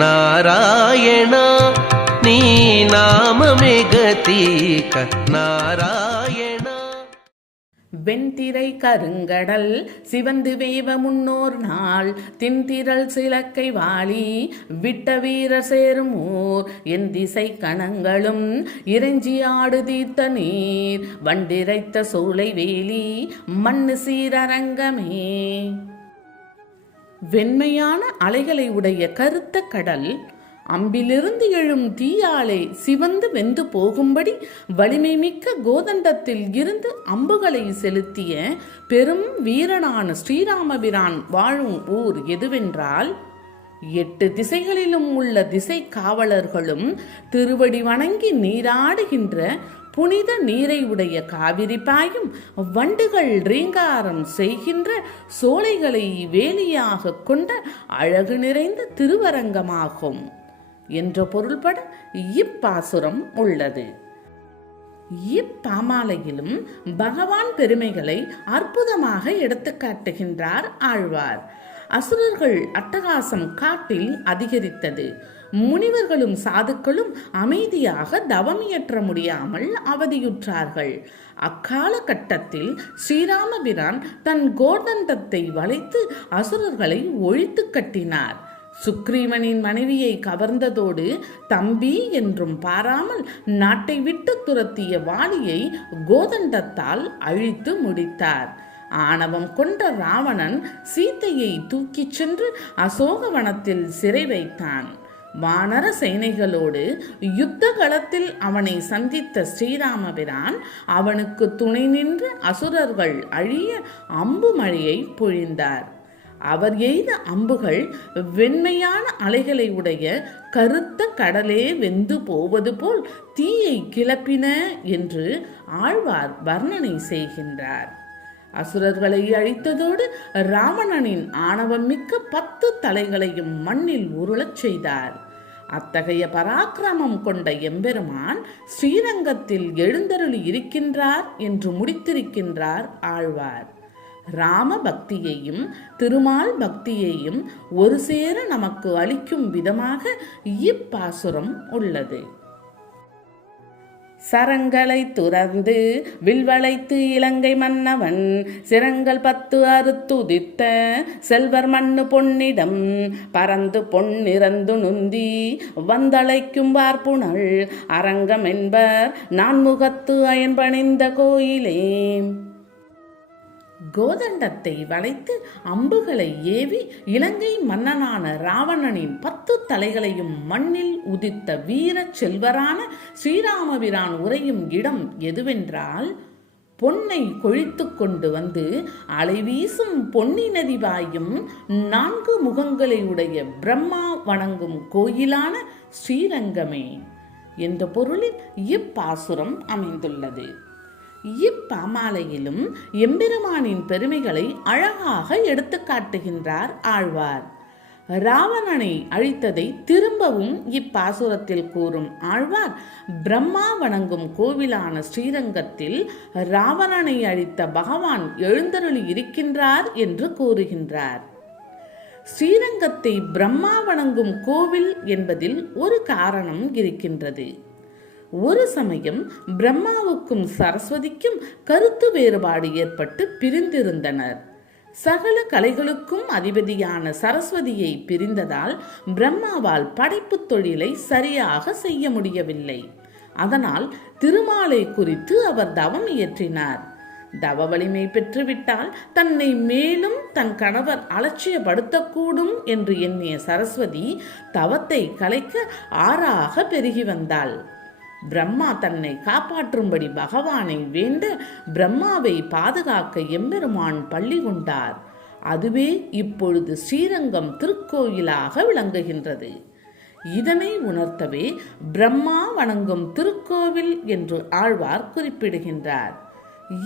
నారాయణ నీ నామమే గతీక నారాయణ வெண்திரை கருங்கடல் சிவந்து வேவ முன்னோர் நாள் தின்திரள் சிலக்கை வாளி விட்ட வீரர் சேரும் ஊர் என் திசை கணங்களும் இறைஞ்சி ஆடு தீர்த்த நீர் வண்டிரைத்த சோலை வேலி மண்ணு சீரரங்கமே வெண்மையான அலைகளை உடைய கருத்த கடல் அம்பிலிருந்து எழும் தீயாலே சிவந்து வெந்து போகும்படி வலிமை மிக்க கோதண்டத்தில் இருந்து அம்புகளை செலுத்திய பெரும் வீரனான ஸ்ரீராமபிரான் வாழும் ஊர் எதுவென்றால் எட்டு திசைகளிலும் உள்ள திசை காவலர்களும் திருவடி வணங்கி நீராடுகின்ற புனித நீரை உடைய காவிரி பாயும் வண்டுகள் ரீங்காரம் செய்கின்ற சோலைகளை வேலியாக கொண்ட அழகு நிறைந்த திருவரங்கமாகும் என்ற பொருள்பட இப்பாசுரம் உள்ளது. இப்பாமாலையிலும் பகவான் பெருமைகளை அற்புதமாக எடுத்துக்காட்டுகின்றார் ஆழ்வார். அசுரர்கள் அட்டகாசம் காட்டில் அதிகரித்தது. முனிவர்களும் சாதுக்களும் அமைதியாக தவம் இயற்ற முடியாமல் அவதியுற்றார்கள். அக்கால கட்டத்தில் ஸ்ரீராமபிரான் தன் கோதண்டத்தை வளைத்து அசுரர்களை ஒழித்து கட்டினார். சுக்ரீவனின் மனைவியை கவர்ந்ததோடு தம்பி என்றும் பாராமல் நாட்டை விட்டு துரத்திய வாலியை கோதண்டத்தால் அழித்து முடித்தார். ஆணவம் கொண்ட ராவணன் சீத்தையை தூக்கிச் சென்று அசோகவனத்தில் சிறை வைத்தான். வானர சேனைகளோடு யுத்த களத்தில் அவனை சந்தித்த ஸ்ரீராமபிரான் அவனுக்கு துணை நின்று அசுரர்கள் அழிய அம்பு மழையை பொழிந்தார். அவர் எய்த அம்புகள் வெண்மையான அலைகளை உடைய கருத்த கடலே வெந்து போவது போல் தீயை கிளப்பின என்று ஆழ்வார் வர்ணனை செய்கின்றார். அசுரர்களை அழித்ததோடு ராவணனின் ஆணவம் மிக்க பத்து தலைகளையும் மண்ணில் உருளச் செய்தார். அத்தகைய பராக்கிரமம் கொண்ட எம்பெருமான் ஸ்ரீரங்கத்தில் எழுந்தருளி இருக்கின்றார் என்று முடித்திருக்கின்றார் ஆழ்வார். ராம பக்தியையும் திருமால் பக்தியையும் ஒரு சேர நமக்கு அளிக்கும் விதமாக இப்பாசுரம் உள்ளது. சரங்களை துறந்து வில்வளைத்து இலங்கை மன்னவன் சிரங்கள் பத்து அறுத்துதித்த செல்வர் மண்ணு பொன்னிடம் பறந்து பொன்னிறந்து நுந்தி வந்தழைக்கும் வார்ப்புணல் அரங்கம் என்பர் நான்முகத்து அயன்பணிந்த கோயிலே. கோதண்டத்தை வளைத்து அம்புகளை ஏவி இலங்கை மன்னனான ராவணனின் பத்து தலைகளையும் மண்ணில் உதித்த வீர செல்வரான ஸ்ரீராமபிரான் உறையும் இடம் எதுவென்றால் பொன்னை கொழித்து கொண்டு வந்து அலைவீசும் பொன்னி நதி வாயும் நான்கு முகங்களை உடைய பிரம்மா வணங்கும் கோயிலான ஸ்ரீரங்கமே. என்ற பொருளில் இப்பாசுரம் அமைந்துள்ளது. இப்பாமாலையிலும் எம்பெருமானின் பெருமைகளை அழகாக எடுத்து காட்டுகின்றார் ஆழ்வார். ராவணனை அழித்ததை திரும்பவும் இப்பாசுரத்தில் கூறும் ஆழ்வார் பிரம்மா வணங்கும் கோவிலான ஸ்ரீரங்கத்தில் ராவணனை அழித்த பகவான் எழுந்தருளி இருக்கின்றார் என்று கூறுகின்றார். ஸ்ரீரங்கத்தை பிரம்மா வணங்கும் கோவில் என்பதில் ஒரு காரணம் இருக்கின்றது. ஒரு சமயம் பிரம்மாவுக்கும் சரஸ்வதிக்கும் கருத்து வேறுபாடு ஏற்பட்டு பிரிந்திருந்தனர். சகல கலைகளுக்கும் அதிபதியான சரஸ்வதியை பிரிந்ததால் பிரம்மாவால் படைப்பு தொழிலை சரியாக செய்ய முடியவில்லை. அதனால் திருமாலை குறித்து அவர் தவம் இயற்றினார். தவ வலிமை பெற்றுவிட்டால் தன்னை மேலும் தன் கணவர் அலட்சியப்படுத்தக்கூடும் என்று எண்ணிய சரஸ்வதி தவத்தை கலைக்க ஆறாக பெருகி வந்தாள். பிரம்மா தன்னை காப்பாற்றும்படி பகவானை வேண்ட பிரம்மாவை பாதுகாக்க எம்பெருமான் பள்ளி கொண்டார். அதுவே இப்பொழுது ஸ்ரீரங்கம் திருக்கோயிலாக விளங்குகின்றது. இதனை உணர்த்தவே பிரம்மா வணங்கும் திருக்கோவில் என்று ஆழ்வார் குறிப்பிடுகின்றார்.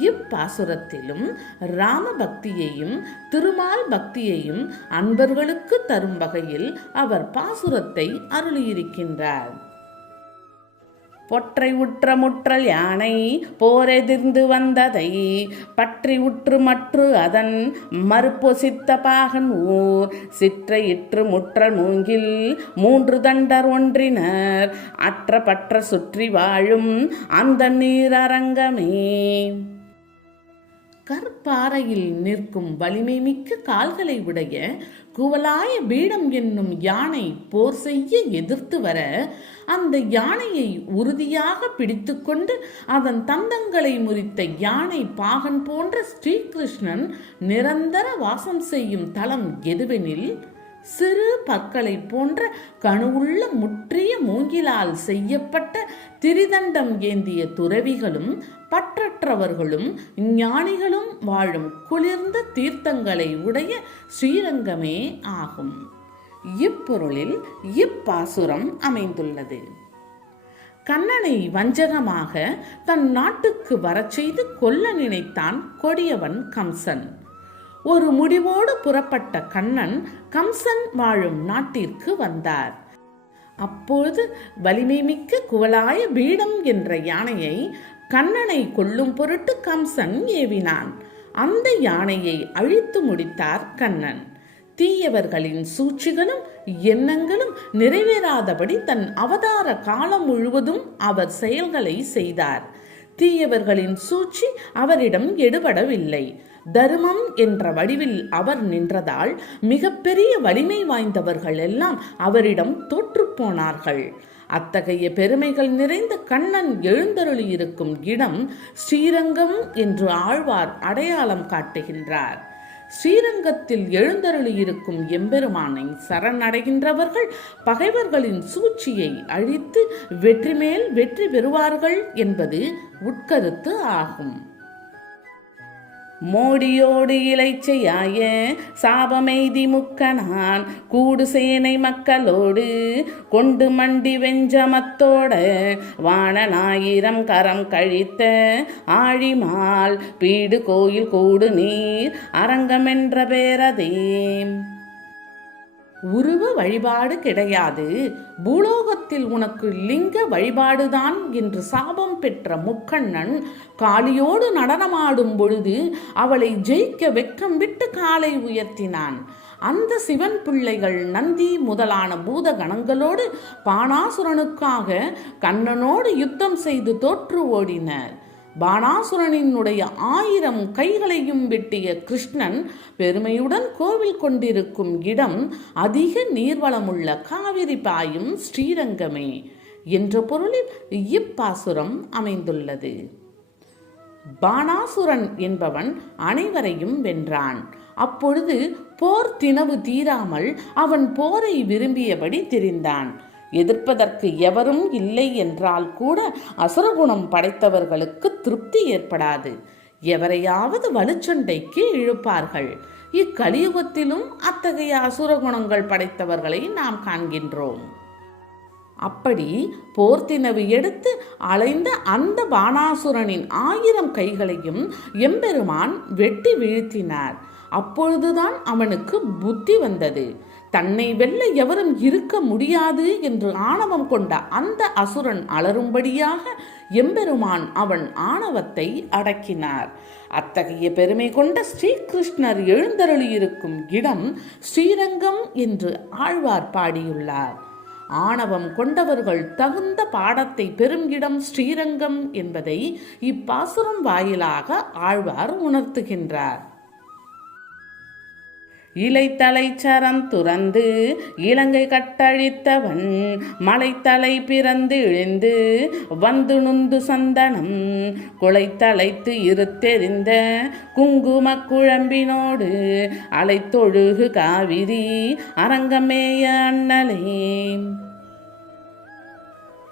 இப்பாசுரத்திலும் ராம பக்தியையும் திருமால் பக்தியையும் அன்பர்களுக்கு தரும் வகையில் அவர் பாசுரத்தை அருளியிருக்கின்றார். பொற்றை உற்ற முற்றல் யானை போரெதிர்ந்து வந்ததை பற்றி உற்று மற்று அதன் மறுப்பொசித்த பாகன் ஊர். சிற்றை இற்று முற்றல் மூங்கில் மூன்று தண்டர் ஒன்றினர். அற்ற பற்ற சுற்றி வாழும் அந்த நீரரங்கமே. கற்பாறையில் நிற்கும் வலிமை மிக்க கால்களை உடைய குவலாய பீடம் என்னும் யானை போர் செய்ய எதிர்த்து வர அந்த யானையை உறுதியாக பிடித்துக்கொண்டு அதன் தந்தங்களை முறித்த யானை பாகன் போன்ற ஸ்ரீகிருஷ்ணன் நிரந்தர வாசம் செய்யும் தலம் எதுவெனில் சிறு பற்களை போன்ற கணுவுள்ள முற்றிய மூங்கிலால் செய்யப்பட்ட திரிதண்டம் ஏந்திய துறவிகளும் பற்றற்றவர்களும் ஞானிகளும் வாழும் குளிர்ந்த தீர்த்தங்களை உடைய ஸ்ரீரங்கமே ஆகும். இப்பொருளில் இப்பாசுரம் அமைந்துள்ளது. கண்ணனை வஞ்சகமாக தன் நாட்டுக்கு வரச் செய்து கொல்ல நினைத்தான் கொடியவன் கம்சன். ஒரு முடிவோடு புறப்பட்ட கண்ணன் கம்சன் வாழும் நாட்டிற்கு வந்தார். அப்பொழுது வலிமை மிக்க குவலாய பீடம் என்ற யானையை கண்ணனை கொல்லும் பொருட்டு கம்சன் ஏவினான். அந்த யானையை அழித்து முடித்தார் கண்ணன். தீயவர்களின் சூழ்ச்சிகளும் எண்ணங்களும் நிறைவேறாதபடி தன் அவதார காலம் முழுவதும் அவர் செயல்களை செய்தார். தீயவர்களின் சூழ்ச்சி அவரிடம் எடுபடவில்லை. தர்மம் என்ற வடிவில் அவர் நின்றதால் மிகப்பெரிய வலிமை வாய்ந்தவர்கள் எல்லாம் அவரிடம் தோற்றுப்போனார்கள் அத்தகைய பெருமைகள் நிறைந்த கண்ணன் எழுந்தருளியிருக்கும் இடம் ஸ்ரீரங்கம் என்று ஆழ்வார் அடையாளம் காட்டுகின்றார். ஸ்ரீரங்கத்தில் எழுந்தருளியிருக்கும் எம்பெருமானை சரணடைகின்றவர்கள் பகைவர்களின் சூழ்ச்சியை அழித்து வெற்றி மேல் வெற்றி பெறுவார்கள் என்பது உட்கருத்து ஆகும். மோடியோடு இலைச்சையாய சாபமெய்தி முக்கனான் கூடு சேனை மக்களோடு கொண்டு மண்டி வெஞ்சமத்தோட வானனாயிரம் கரம் கழித்த ஆழிமால் பீடு கோயில் கூடு நீர் அரங்கமென்ற பேரதே. உருவ வழிபாடு கிடையாது. பூலோகத்தில் உனக்கு லிங்க வழிபாடுதான் என்று சாபம் பெற்ற முக்கண்ணன் காளியோடு நடனமாடும் பொழுது அவளை ஜெயிக்க வெட்கம் விட்டு காலை உயர்த்தினான். அந்த சிவன் பிள்ளைகள் நந்தி முதலான பூத கணங்களோடு பாணாசுரனுக்காக கண்ணனோடு யுத்தம் செய்து தோற்று ஓடினர். பாணாசுரனினுடைய ஆயிரம் கைகளையும் வெட்டிய கிருஷ்ணன் பெருமையுடன் கோவில் கொண்டிருக்கும் இடம் அதிக நீர்வளமுள்ள காவிரி பாயும் ஸ்ரீரங்கமே என்ற பொருளில் இப்பாசுரம் அமைந்துள்ளது. பாணாசுரன் என்பவன் அனைவரையும் வென்றான். அப்பொழுது போர் தினவு தீராமல் அவன் போரை விரும்பியபடி தெரிந்தான். எதிர்ப்பதற்கு எவரும் இல்லை என்றால் கூட அசுரகுணம் படைத்தவர்களுக்கு திருப்தி ஏற்படாது. எவரையாவது வலுச்சண்டைக்கு இழுப்பார்கள். இக்கலியுகத்திலும் அத்தகைய அசுரகுணங்கள் படைத்தவர்களை நாம் காண்கின்றோம். அப்படி போர்த்தினவு எடுத்து அலைந்த அந்த பாணாசுரனின் ஆயிரம் கைகளையும் எம்பெருமான் வெட்டி வீழ்த்தினார். அப்பொழுதுதான் அவனுக்கு புத்தி வந்தது. தன்னை வெல்ல எவரும் இருக்க முடியாது என்று ஆணவம் கொண்ட அந்த அசுரன் அலரும்படியாக எம்பெருமான் அவன் ஆணவத்தை அடக்கினார். அத்தகைய பெருமை கொண்ட ஸ்ரீகிருஷ்ணர் எழுந்தருளியிருக்கும் இடம் ஸ்ரீரங்கம் என்று ஆழ்வார் பாடியுள்ளார். ஆணவம் கொண்டவர்கள் தகுந்த பாடத்தை பெறும் இடம் ஸ்ரீரங்கம் என்பதை இப்பாசுரம் வாயிலாக ஆழ்வார் உணர்த்துகின்றார். இலைத்தலை சரம் துறந்து இலங்கை கட்டழித்தவன் மலைத்தலை பிறந்து இழிந்து வந்து நுந்து சந்தனம் குலைத்தலைத்து இருத்தெறிந்த குங்கும குழம்பினோடு அலைத்தொழுகு காவிரி அரங்கமேய அண்ணலே.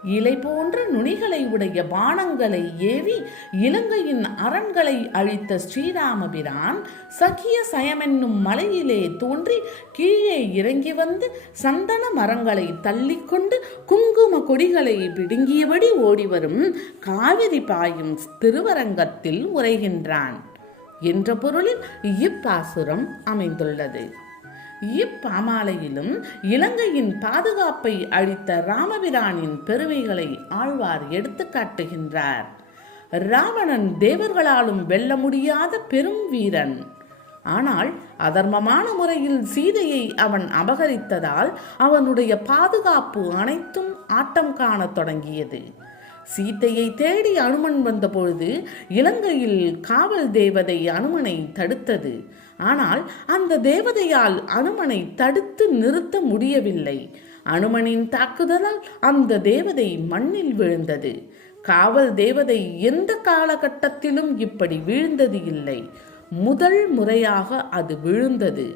இலை போன்ற நுனிகளை உடைய பானங்களை ஏவி இலங்கையின் அரண்களை அழித்த ஸ்ரீராமபிரான் சகிய சயமென்னும் மலையிலே தோன்றி கீழே இறங்கி வந்து சந்தன மரங்களை தள்ளிக்கொண்டு குங்கும கொடிகளை பிடுங்கியபடி ஓடிவரும் காவிரி பாயும் திருவரங்கத்தில் உரைகின்றான் என்ற பொருளில் இப்பாசுரம் அமைந்துள்ளது. இப்பாமாலையிலும் இலங்கையின் பாதுகாப்பை அளித்த ராமபிரானின் பெருமைகளை ஆழ்வார் எடுத்து காட்டுகின்றார். ராவணன் தேவர்களாலும் வெல்ல முடியாத பெரும் வீரன். ஆனால் அதர்மமான முறையில் சீதையை அவன் அபகரித்ததால் அவனுடைய பாதுகாப்பு அனைத்தும் ஆட்டம் காணத் தொடங்கியது. சீத்தையை தேடி அனுமன் வந்தபொழுது இலங்கையில் காவல் தேவதை அனுமனை தடுத்தது. ஆனால் அந்த தேவதையால் அனுமனை தடுத்து நிறுத்த முடியவில்லை. அனுமனின் தாக்குதலால் அந்த தேவதை மண்ணில் விழுந்தது. காவல் தேவதை எந்த காலகட்டத்திலும் இப்படி வீழ்ந்தது இல்லை. முதல் முறையாக அது விழுந்தது.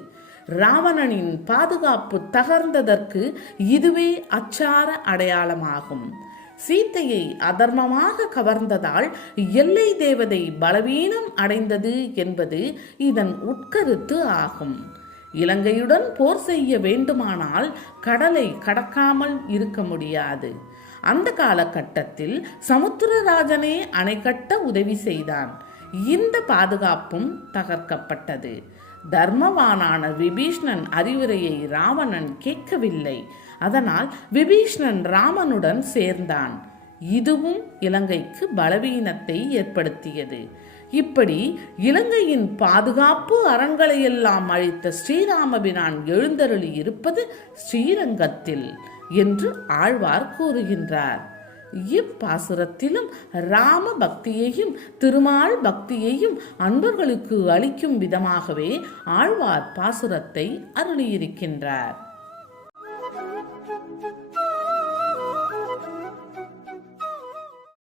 ராவணனின் பாதுகாப்பு தகர்ந்ததற்கு இதுவே அச்சார அடையாளமாகும். சீத்தையை அதர்மமாக கவர்ந்ததால் எல்லை தேவதை பலவீனம் அடைந்தது என்பது இதன் உட்கருத்து ஆகும். இலங்கையுடன் போர் செய்ய வேண்டுமானால் கடலை கடக்காமல் இருக்க முடியாது. அந்த காலகட்டத்தில் சமுத்திரராஜனே அணை கட்ட உதவி செய்தான். இந்த பாதுகாப்பும் தகர்க்கப்பட்டது. தர்மவானான விபீஷ்ணன் அறிவுரையை ராவணன் கேட்கவில்லை. அதனால் விபீஷ்ணன் ராமனுடன் சேர்ந்தான். இதுவும் இலங்கைக்கு பலவீனத்தை ஏற்படுத்தியது. இப்படி இலங்கையின் பாதுகாப்பு அரண்களையெல்லாம் அழித்த ஸ்ரீராமபிரான் எழுந்தருளி இருப்பது ஸ்ரீரங்கத்தில் என்று ஆழ்வார் கூறுகின்றார். இப்பாசுரத்திலும் ராம பக்தியையும் திருமால் பக்தியையும் அன்பர்களுக்கு அளிக்கும் விதமாகவே ஆழ்வார் பாசுரத்தை அருளியிருக்கின்றார்.